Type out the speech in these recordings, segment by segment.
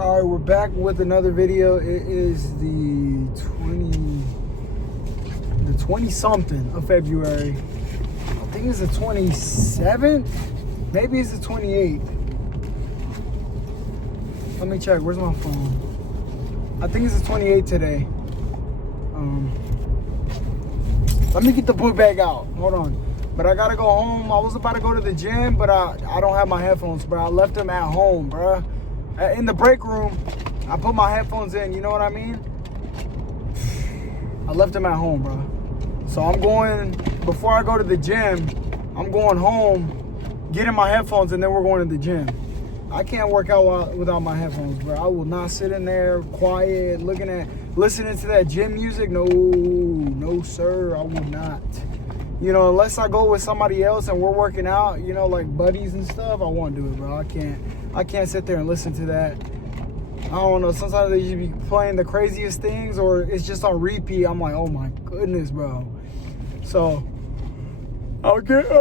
All right, we're back with another video. It is the 20 something of February. I think it's the 27th. Maybe it's the 28th. Let me check. Where's my phone? I think it's the 28th today. Let me get the book bag out. Hold on. But I gotta go home. I was about to go to the gym, but I don't have my headphones, bro. I left them at home, bro. In the break room, I put my headphones in, you know what I mean? I left them at home, bro. So I'm going, before I go to the gym, I'm going home, getting my headphones, and then we're going to the gym. I can't work out without my headphones, bro. I will not sit in there quiet, listening to that gym music. No, sir, I will not. You know, unless I go with somebody else and we're working out, you know, like buddies and stuff, I won't do it, bro. I can't sit there and listen to that. I don't know. Sometimes they just be playing the craziest things, or it's just on repeat. I'm like, oh my goodness, bro. So I'll get.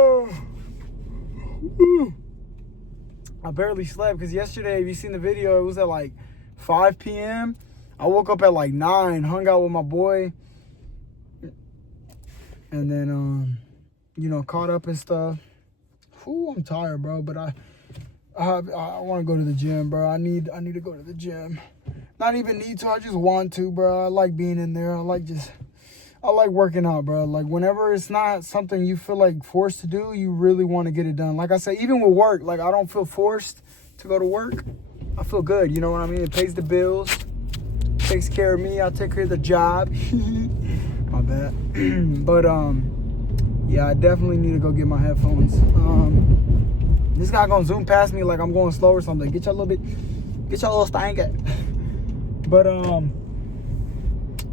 I barely slept because yesterday, if you seen the video, it was at like 5 p.m. I woke up at like 9, hung out with my boy, and then you know, caught up and stuff. Ooh, I'm tired, bro. But I want to go to the gym, bro. I need to go to the gym. Not even need to. I just want to, bro. I like being in there. I like working out, bro. Like whenever it's not something you feel like forced to do, you really want to get it done. Like I said, even with work, like I don't feel forced to go to work. I feel good. You know what I mean? It pays the bills, takes care of me. I take care of the job. My bad. But yeah, I definitely need to go get my headphones. This guy gonna zoom past me like I'm going slow or something. Get your little stank. But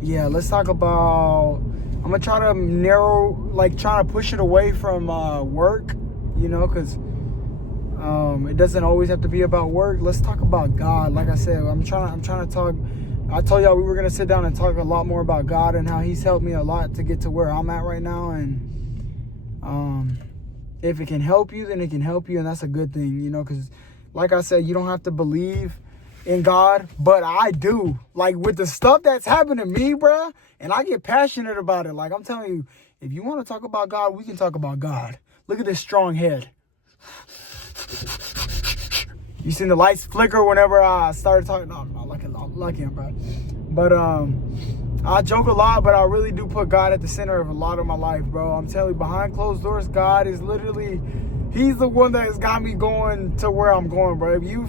yeah, let's talk about. I'm gonna try to trying to push it away from work, you know, because it doesn't always have to be about work. Let's talk about God. Like I said, I'm trying to talk. I told y'all we were gonna sit down and talk a lot more about God and how He's helped me a lot to get to where I'm at right now. And if it can help you, then it can help you, and that's a good thing, you know, because like I said, you don't have to believe in God, but I do. Like with the stuff that's happened to me, bruh, and I get passionate about it. Like I'm telling you, if you want to talk about God, we can talk about God. Look at this strong head. You seen the lights flicker whenever I started talking? No, I'm not lucky, bro. But I joke a lot, but I really do put God at the center of a lot of my life, bro. I'm telling you, behind closed doors, God is literally, He's the one that has got me going to where I'm going, bro. If you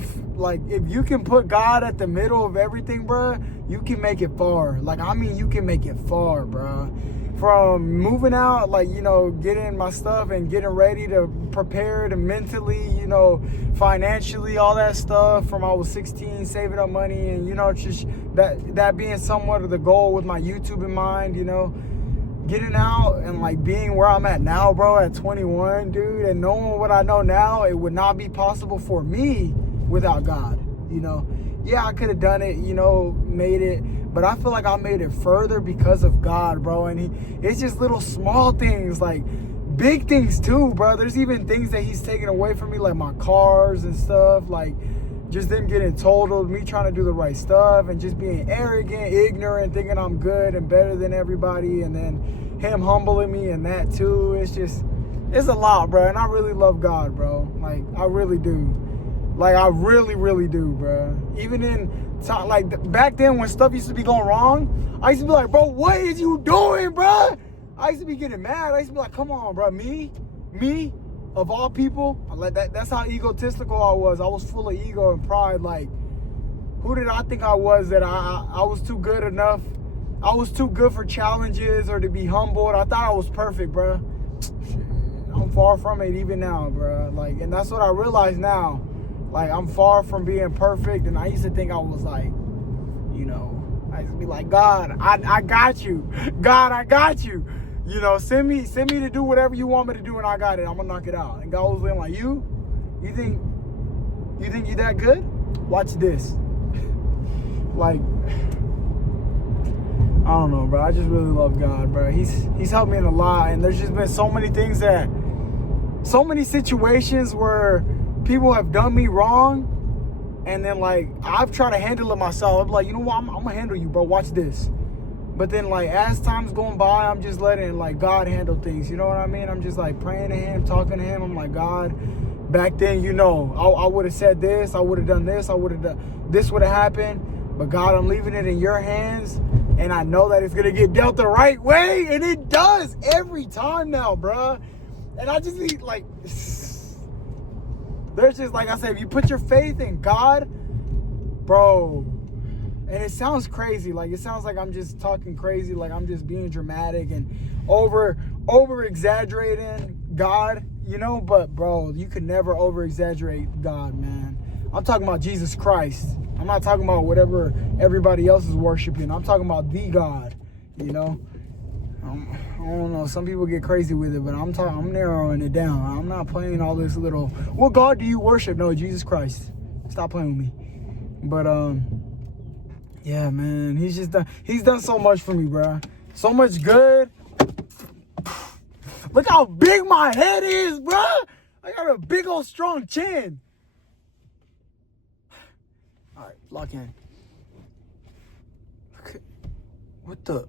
can put God at the middle of everything, bro, you can make it far. Like, I mean, you can make it far, bro. From moving out, like, you know, getting my stuff and getting ready to prepare to mentally, you know, financially, all that stuff from I was 16, saving up money, and, you know, just that being somewhat of the goal with my YouTube in mind, you know, getting out and like being where I'm at now, bro, at 21, dude, and knowing what I know now, it would not be possible for me without God, you know. Yeah, I could have done it, you know, made it, but I feel like I made it further because of God, bro. And it's just little small things, like big things too, bro. There's even things that He's taken away from me, like my cars and stuff, like just them getting totaled, me trying to do the right stuff, and just being arrogant, ignorant, thinking I'm good and better than everybody, and then Him humbling me and that too. It's a lot, bro. And I really love God, bro. Like, I really do. Like, I really, really do, bro. Even in time, like back then when stuff used to be going wrong, I used to be like, bro, what is you doing, bro? I used to be getting mad. I used to be like, come on, bro. Me, of all people, that's how egotistical I was. I was full of ego and pride. Like, who did I think I was that I was too good enough? I was too good for challenges or to be humbled. I thought I was perfect, bro. I'm far from it even now, bro. Like, and that's what I realize now. Like, I'm far from being perfect, and I used to think I was like, you know, I used to be like, God, I got you. God, I got you. You know, send me to do whatever you want me to do, and I got it. I'm gonna knock it out. And God was being like, you think you that good? Watch this. Like, I don't know, bro. I just really love God, bro. He's helped me in a lot, and there's just been so many things so many situations where people have done me wrong, And then, like, I've tried to handle it myself. I'm like, you know what? I'm going to handle you, bro. Watch this. But then, like, as time's going by, I'm just letting, like, God handle things. You know what I mean? I'm just, like, praying to him, talking to him. I'm like, God, back then, you know, I would have said this. I would have done this. This would have happened. But, God, I'm leaving it in your hands. And I know that it's going to get dealt the right way. And it does every time now, bruh. And I just need, like, there's just, like I said, if you put your faith in God, bro. And it sounds crazy. Like, it sounds like I'm just talking crazy. Like, I'm just being dramatic and over exaggerating God, you know. But, bro, you could never over exaggerate God, man. I'm talking about Jesus Christ. I'm not talking about whatever everybody else is worshiping. I'm talking about the God, you know. I don't know. Some people get crazy with it, but I'm narrowing it down. I'm not playing all this little, what God do you worship? No, Jesus Christ. Stop playing with me. But, yeah, man, he's done so much for me, bro. So much good. Look how big my head is, bro. I got a big old strong chin. All right, lock in. Okay. What the?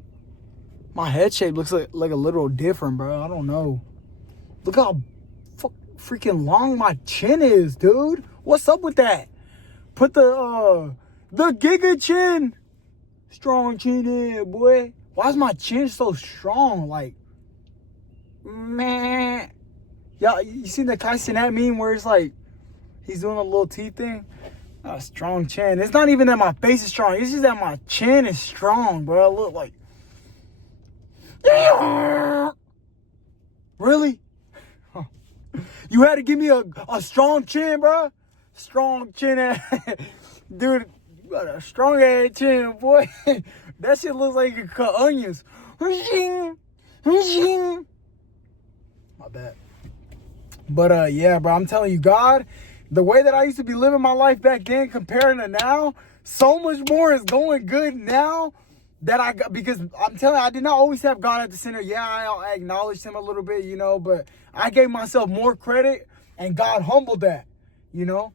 My head shape looks like a little different, bro. I don't know. Look how freaking long my chin is, dude. What's up with that? Put the Giga chin. Strong chin in, boy. Why is my chin so strong? Like, man. Y'all, you seen the Kai Cenat meme where it's like, he's doing a little teeth thing? A strong chin. It's not even that my face is strong. It's just that my chin is strong, bro. Look like. Really? Huh. You had to give me a strong chin, bro? Strong chin. Dude, you got a strong ass chin, boy. That shit looks like you could cut onions. My bad. But, yeah, bro, I'm telling you, God, the way that I used to be living my life back then comparing to now, so much more is going good now that I got, because I'm telling you, I did not always have God at the center. Yeah, I acknowledged him a little bit, you know, but I gave myself more credit and God humbled that, you know.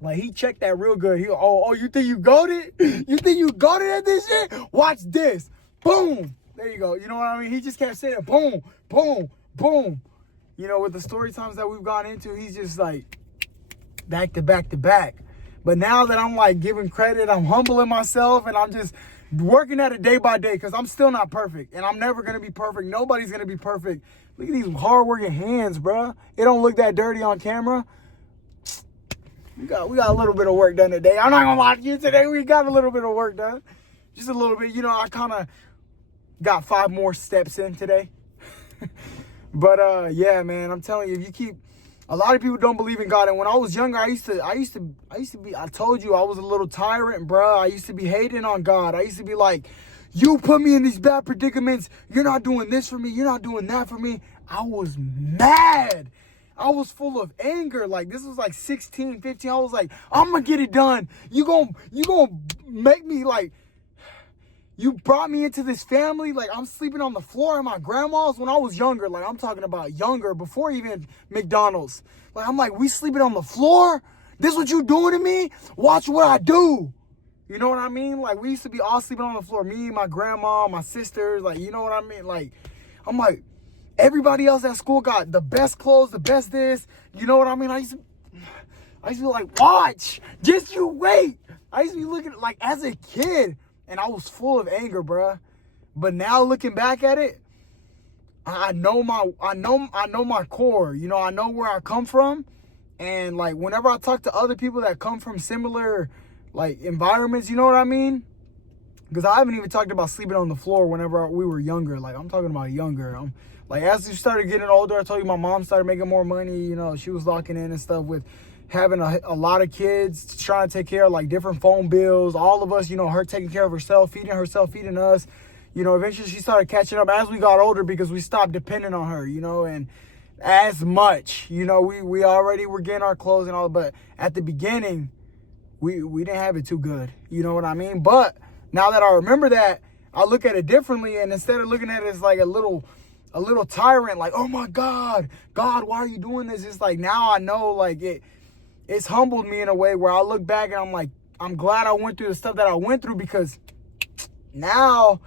Like, he checked that real good. You think you goated? You think you goated at this shit? Watch this. Boom. There you go. You know what I mean? He just kept saying boom, boom, boom. You know, with the story times that we've gone into, he's just like back to back to back. But now that I'm like giving credit, I'm humbling myself and I'm just working at it day by day because I'm still not perfect and I'm never going to be perfect. Nobody's going to be perfect. Look at these hard-working hands, bro. It don't look that dirty on camera. We got a little bit of work done today. I'm not going to lie to you today. We got a little bit of work done. Just a little bit. You know, I kind of got 5 more steps in today. But, yeah, man, I'm telling you, if you keep... A lot of people don't believe in God, and when I was younger, I used to be, I told you, I was a little tyrant, bro. I used to be hating on God. I used to be like, you put me in these bad predicaments. You're not doing this for me. You're not doing that for me. I was mad. I was full of anger. Like, this was like 16, 15. I was like, I'm going to get it done. You gonna make me like, you brought me into this family. Like, I'm sleeping on the floor at my grandma's when I was younger. Like, I'm talking about younger, before even McDonald's. Like, I'm like, we sleeping on the floor? This what you doing to me? Watch what I do. You know what I mean? Like, we used to be all sleeping on the floor. Me, my grandma, my sisters. Like, you know what I mean? Like, I'm like, everybody else at school got the best clothes, the best this. You know what I mean? I used to be like, watch. Just you wait. I used to be looking, like, as a kid. And I was full of anger, bruh. But now looking back at it, I know my core. You know, I know where I come from. And like whenever I talk to other people that come from similar like environments, you know what I mean? Because I haven't even talked about sleeping on the floor whenever we were younger. Like, I'm talking about younger. Like, as we started getting older, I told you my mom started making more money. You know, she was locking in and stuff with having a lot of kids, trying to take care of like different phone bills, all of us, you know, her taking care of herself, feeding us, you know. Eventually she started catching up as we got older because we stopped depending on her, you know, and as much, you know, we already were getting our clothes and all, but at the beginning we didn't have it too good, you know what I mean? But now that I remember that, I look at it differently, and instead of looking at it as like a little tyrant, like, oh my God, why are you doing this? It's like, now I know, like, it's humbled me in a way where I look back and I'm like, I'm glad I went through the stuff that I went through, because now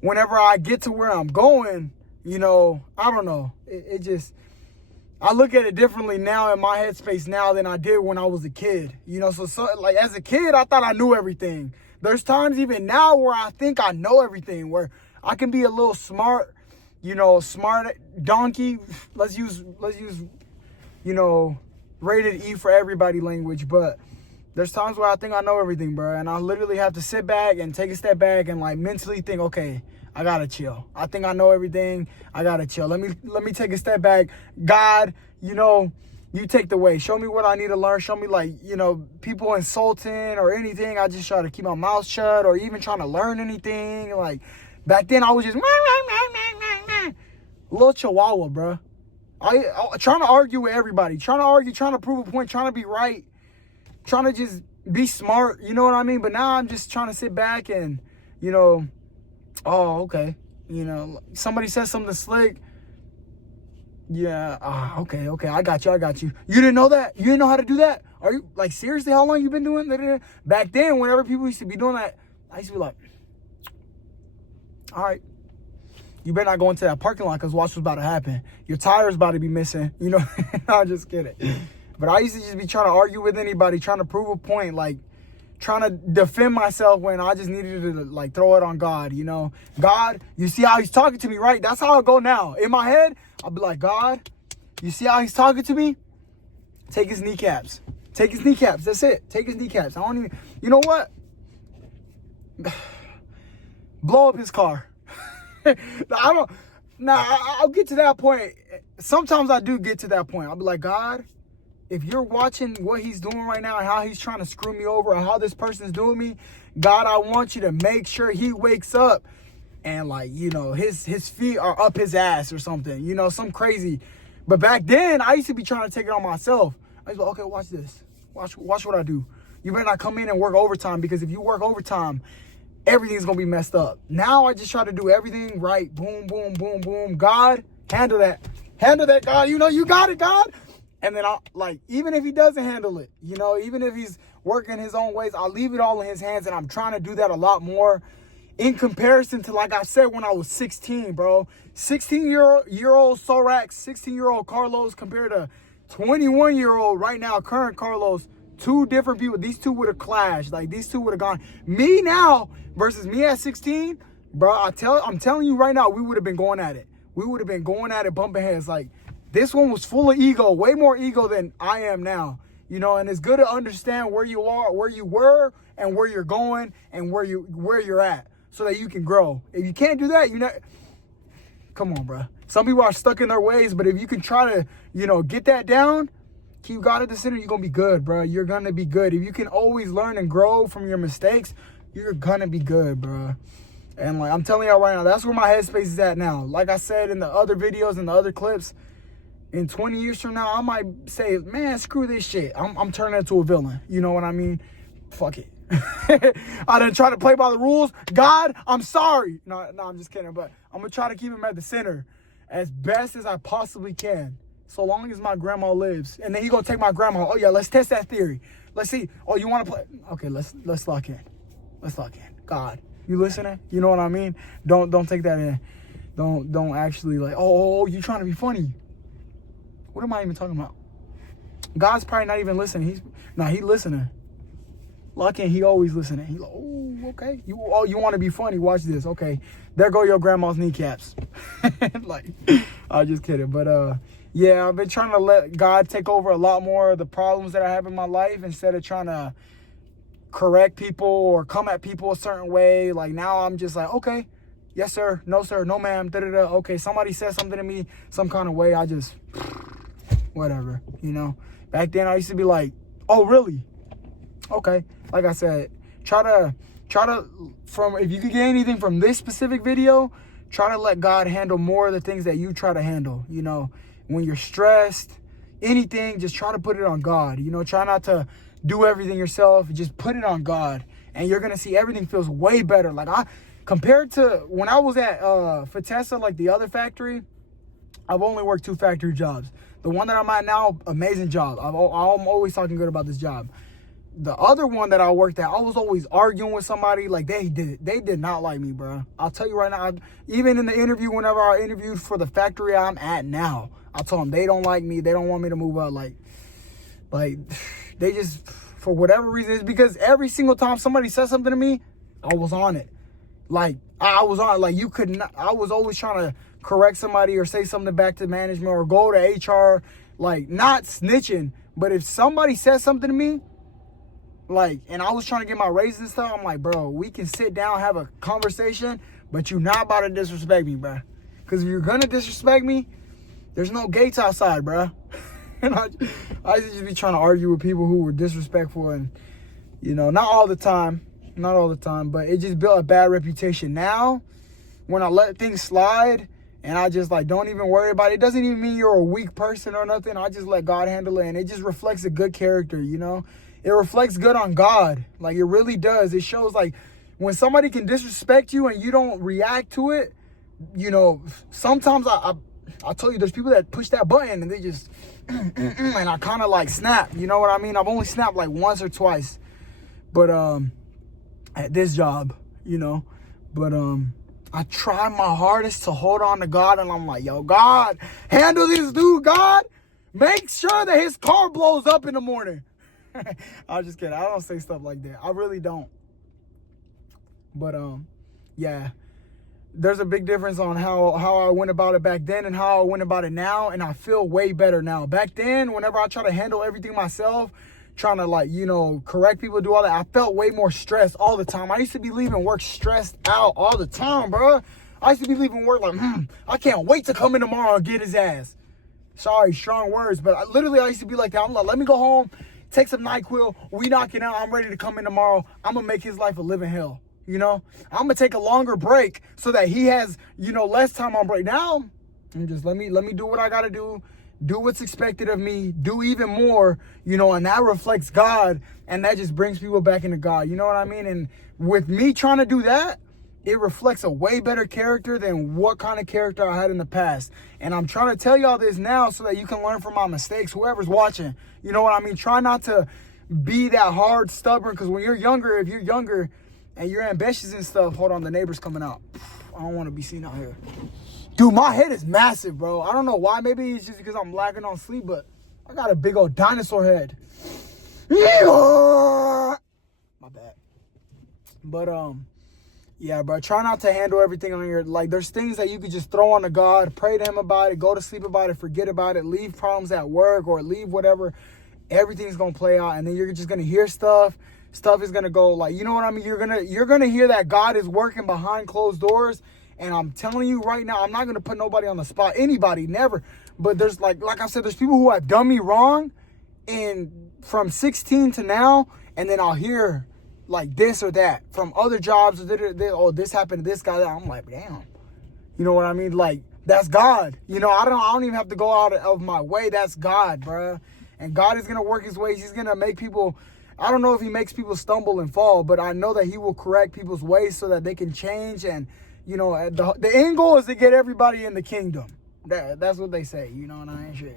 whenever I get to where I'm going, you know, I don't know. It just, I look at it differently now in my headspace now than I did when I was a kid. You know, so like as a kid, I thought I knew everything. There's times even now where I think I know everything, where I can be a little smart, you know, smart donkey. Let's use, you know, rated E for everybody language. But there's times where I think I know everything, bro. And I literally have to sit back and take a step back and like mentally think, okay, I gotta chill. I think I know everything. I gotta chill. Let me take a step back. God, you know, you take the way. Show me what I need to learn. Show me, like, you know, people insulting or anything. I just try to keep my mouth shut, or even trying to learn anything. Like, back then I was just little chihuahua, bro. I trying to argue with everybody. Trying to argue, trying to prove a point, trying to be right. Trying to just be smart. You know what I mean? But now I'm just trying to sit back and, you know, oh, okay. You know, somebody says something slick. Yeah, okay, I got you. You didn't know that? You didn't know how to do that? Are you, like, seriously, how long you been doing that? Back then, whenever people used to be doing that, I used to be like, all right, you better not go into that parking lot, because watch what's about to happen. Your tire's about to be missing, you know? I'm just kidding. But I used to just be trying to argue with anybody, trying to prove a point, like, trying to defend myself when I just needed to, like, throw it on God, you know? God, you see how he's talking to me, right? That's how I go now. In my head, I'll be like, God, you see how he's talking to me? Take his kneecaps. Take his kneecaps. That's it. Take his kneecaps. I don't even, you know what? Blow up his car. I'll get to that point. Sometimes I do get to that point. I'll be like, God, if you're watching what he's doing right now and how he's trying to screw me over, or how this person's doing me, God, I want you to make sure he wakes up and, like, you know, his feet are up his ass or something, you know, some crazy. But back then, I used to be trying to take it on myself. I was like, okay, watch this. Watch what I do. You better not come in and work overtime, because if you work overtime, everything's going to be messed up. Now I just try to do everything right. Boom, boom, boom, boom. God, handle that. Handle that, God. You know, you got it, God. And then even if he doesn't handle it, you know, even if he's working his own ways, I'll leave it all in his hands. And I'm trying to do that a lot more in comparison to, like I said, when I was 16, bro. 16-year-old Sollracz, 16-year-old Carlos compared to 21-year-old right now, current Carlos. Two different people. These two would have clashed. Like, these two would have gone. Me now versus me at 16, bro, I'm telling you right now, we would have been going at it. We would have been going at it, bumping heads. Like, this one was full of ego, way more ego than I am now. You know, and it's good to understand where you are, where you were, and where you're going, and where you're at, so that you can grow. If you can't do that, come on, bro. Some people are stuck in their ways, but if you can try to, you know, get that down, keep God at the center, you're going to be good, bro. You're going to be good. If you can always learn and grow from your mistakes, you're going to be good, bro. And, like, I'm telling y'all right now, that's where my headspace is at now. Like I said in the other videos and the other clips, in 20 years from now, I might say, man, screw this shit. I'm turning into a villain. You know what I mean? Fuck it. I done try to play by the rules. God, I'm sorry. No, I'm just kidding. But I'm going to try to keep him at the center as best as I possibly can, so long as my grandma lives. And then he going to take my grandma. Oh, yeah, let's test that theory. Let's see. Oh, you want to play? Okay, let's lock in. Let's lock in. God, you listening? You know what I mean? Don't take that in. Don't actually, like, oh, you trying to be funny. What am I even talking about? God's probably not even listening. He listening. Lock in, he always listening. He like, oh, okay. You want to be funny? Watch this. Okay, there go your grandma's kneecaps. Like, I'm just kidding. But yeah, I've been trying to let God take over a lot more of the problems that I have in my life, instead of trying to correct people or come at people a certain way. Like, now I'm just like, okay, yes sir, no sir, no ma'am, da-da-da. Okay, somebody says something to me some kind of way, I just whatever, you know. Back then I used to be like, oh really? Okay. Like I said, try to if you could get anything from this specific video, try to let God handle more of the things that you try to handle. You know, when you're stressed, anything, just try to put it on God. You know, try not to do everything yourself. Just put it on God, and you're gonna see everything feels way better. Like, compared to when I was at Fatessa, like the other factory, I've only worked 2 factory jobs. The one that I'm at now, amazing job. I'm always talking good about this job. The other one that I worked at, I was always arguing with somebody. Like, they did not like me, bro. I'll tell you right now, even in the interview, whenever I interviewed for the factory I'm at now, I told them they don't like me. They don't want me to move up. Like they just, for whatever reason, it's because every single time somebody said something to me, I was on it. Like, I was on it. Like, you could not, I was always trying to correct somebody or say something back to management or go to HR. Like, not snitching, but if somebody says something to me, like, and I was trying to get my raises and stuff, I'm like, bro, we can sit down, have a conversation, but you're not about to disrespect me, bro. Because if you're going to disrespect me, there's no gates outside, bro. And I used to just be trying to argue with people who were disrespectful and, you know, not all the time, but it just built a bad reputation. Now, when I let things slide and I just, like, don't even worry about it, it doesn't even mean you're a weak person or nothing. I just let God handle it, and it just reflects a good character, you know? It reflects good on God. Like, it really does. It shows, like, when somebody can disrespect you and you don't react to it, you know, sometimes I told you there's people that push that button and they just, and I kind of, like, snap. You know what I mean? I've only snapped, like, once or twice. But, at this job, you know. But, I try my hardest to hold on to God, and I'm like, yo, God, handle this dude, God. Make sure that his car blows up in the morning. I'm just kidding. I don't say stuff like that. I really don't. But yeah, there's a big difference on how I went about it back then and how I went about it now, and I feel way better now. Back then, whenever I try to handle everything myself, trying to, like, you know, correct people, do all that, I felt way more stressed all the time. I used to be leaving work stressed out all the time, bro. I used to be leaving work like, I can't wait to come in tomorrow and get his ass. Sorry, strong words, but I used to be like that. I'm like, let me go home, take some NyQuil, we knock it out, I'm ready to come in tomorrow. I'm going to make his life a living hell, you know? I'm going to take a longer break so that he has, you know, less time on break. Now, I'm just, let me do what I got to do what's expected of me, do even more, you know, and that reflects God, and that just brings people back into God, you know what I mean? And with me trying to do that, it reflects a way better character than what kind of character I had in the past. And I'm trying to tell y'all this now so that you can learn from my mistakes, whoever's watching. You know what I mean? Try not to be that hard, stubborn, because when you're younger, if you're younger and you're ambitious and stuff, hold on, the neighbor's coming out. I don't want to be seen out here. Dude, my head is massive, bro. I don't know why. Maybe it's just because I'm lacking on sleep, but I got a big old dinosaur head. My bad. But, yeah, bro, try not to handle everything on your, like, there's things that you could just throw on to God, pray to him about it, go to sleep about it, forget about it, leave problems at work or leave whatever. Everything's going to play out, and then you're just going to hear stuff. Stuff is going to go, like, you know what I mean? You're going to hear that God is working behind closed doors, and I'm telling you right now, I'm not going to put nobody on the spot, anybody, never. But there's, like I said, there's people who have done me wrong, and from 16 to now, and then I'll hear, like, this or that from other jobs. Oh, this happened to this guy. I'm like, damn. You know what I mean? Like, that's God. You know, I don't even have to go out of my way. That's God, bruh. And God is going to work his ways. He's going to make people, I don't know if he makes people stumble and fall, but I know that he will correct people's ways so that they can change. And, you know, the end goal is to get everybody in the kingdom. That's what they say. You know what I mean? Shit.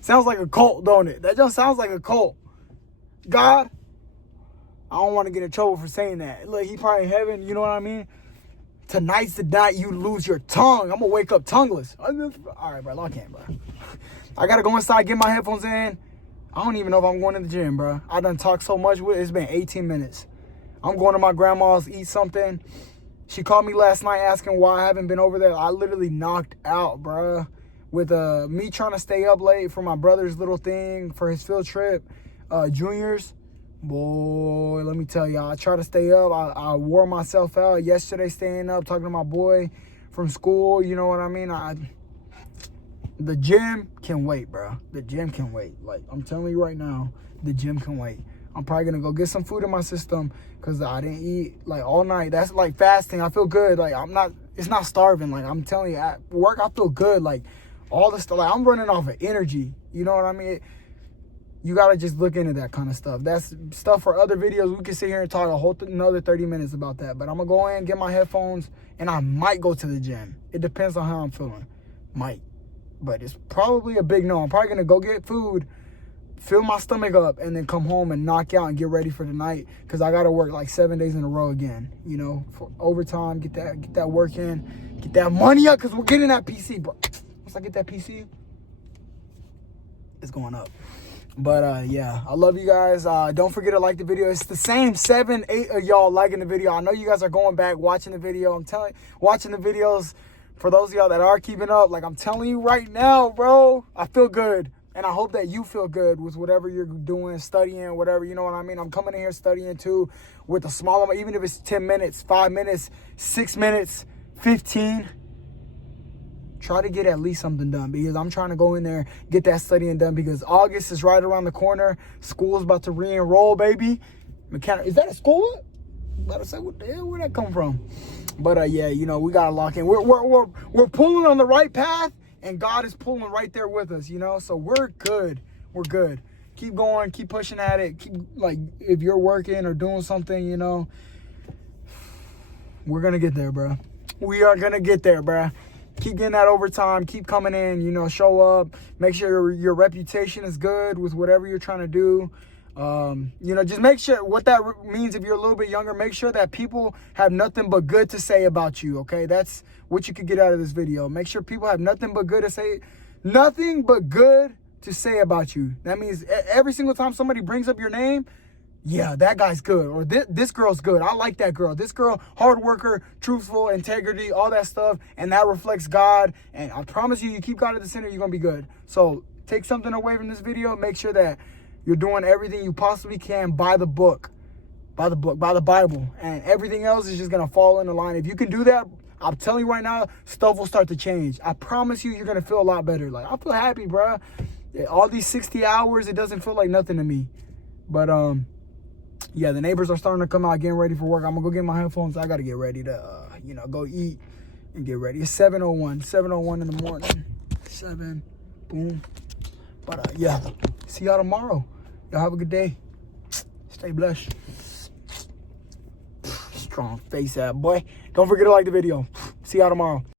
Sounds like a cult, don't it? That just sounds like a cult. God, I don't want to get in trouble for saying that. Look, he probably in heaven, you know what I mean? Tonight's the night you lose your tongue. I'm going to wake up tongueless. All right, bro, lock in, bro. I got to go inside, get my headphones in. I don't even know if I'm going to the gym, bro. I done talked so much with it. It's been 18 minutes. I'm going to my grandma's, eat something. She called me last night asking why I haven't been over there. I literally knocked out, bro. With me trying to stay up late for my brother's little thing for his field trip, juniors. Boy, let me tell y'all, I try to stay up. I wore myself out yesterday staying up, talking to my boy from school. You know what I mean? The gym can wait, bro. The gym can wait. Like, I'm telling you right now, the gym can wait. I'm probably going to go get some food in my system because I didn't eat, like, all night. That's, like, fasting. I feel good. Like, it's not starving. Like, I'm telling you, at work, I feel good. Like, all this stuff. Like, I'm running off of energy. You know what I mean? You got to just look into that kind of stuff. That's stuff for other videos. We can sit here and talk a whole another 30 minutes about that. But I'm going to go in, get my headphones, and I might go to the gym. It depends on how I'm feeling. Might. but it's probably a big no. I'm probably going to go get food, fill my stomach up, and then come home and knock out and get ready for the night, because I got to work like 7 days in a row again, you know, for overtime, get that work in, get that money up, because we're getting that PC, bro. Once I get that PC, it's going up. But yeah, I love you guys. Don't forget to like the video. It's the same 7, 8 of y'all liking the video. I know you guys are going back watching the video. I'm telling, watching the videos. For those of y'all that are keeping up, like I'm telling you right now, bro, I feel good. And I hope that you feel good with whatever you're doing, studying, whatever, you know what I mean? I'm coming in here studying too with a small amount, even if it's 10 minutes, 5 minutes, 6 minutes, 15. Try to get at least something done, because I'm trying to go in there, get that studying done, because August is right around the corner. School's about to re-enroll, baby. Is that a school? About to say, what the hell, where'd that come from? But yeah, you know, we gotta lock in. We're pulling on the right path, and God is pulling right there with us, you know? So we're good. We're good. Keep going, keep pushing at it. Keep, like, if you're working or doing something, you know, we're gonna get there, bro. We are gonna get there, bro. Keep getting that overtime. Keep coming in, you know, show up. Make sure your reputation is good with whatever you're trying to do. You know, just make sure, what that means if you're a little bit younger, make sure that people have nothing but good to say about you, okay? That's what you could get out of this video. Make sure people have nothing but good to say, nothing but good to say about you. That means every single time somebody brings up your name, yeah, that guy's good, or this girl's good. I like that girl. This girl, hard worker, truthful, integrity, all that stuff, and that reflects God. And I promise you, you keep God at the center, you're going to be good. So take something away from this video. Make sure that you're doing everything you possibly can by the book, by the Bible, and everything else is just going to fall into line. If you can do that, I'm telling you right now, stuff will start to change. I promise you, you're going to feel a lot better. Like, I feel happy, bro. All these 60 hours, it doesn't feel like nothing to me. But, yeah, the neighbors are starting to come out, getting ready for work. I'm going to go get my headphones. I got to get ready to, you know, go eat and get ready. It's 7:01 in the morning. 7, boom. But, yeah, see y'all tomorrow. Y'all have a good day. Stay blessed. Strong face, boy. Don't forget to like the video. See y'all tomorrow.